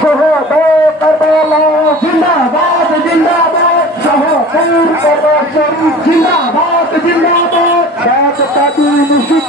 शहोदय Karbala जिंदाबाद जिंदाबाद शहोदय Karbala जिंदाबाद जिंदाबाद बात तादी मुशिक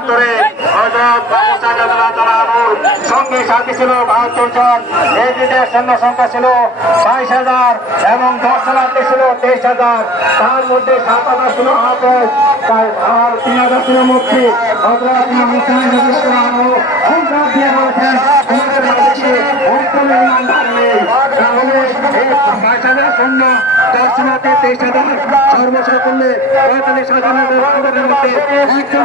অভ্যন্তরে সাথী ছিল বাহাত্তর জন এদিকের সৈন্য সংখ্যা ছিল বাইশ হাজার এবং দশ ছিল তেইশ হাজার। তার মধ্যে সাত হাজার ছিল আহত আর তিন হাজার ছিল মুক্তি। তেইশ হাজার। নশা করলে পঁয়তাল্লিশ হাজার মধ্যে একজন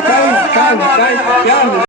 Carlos, vai, tá?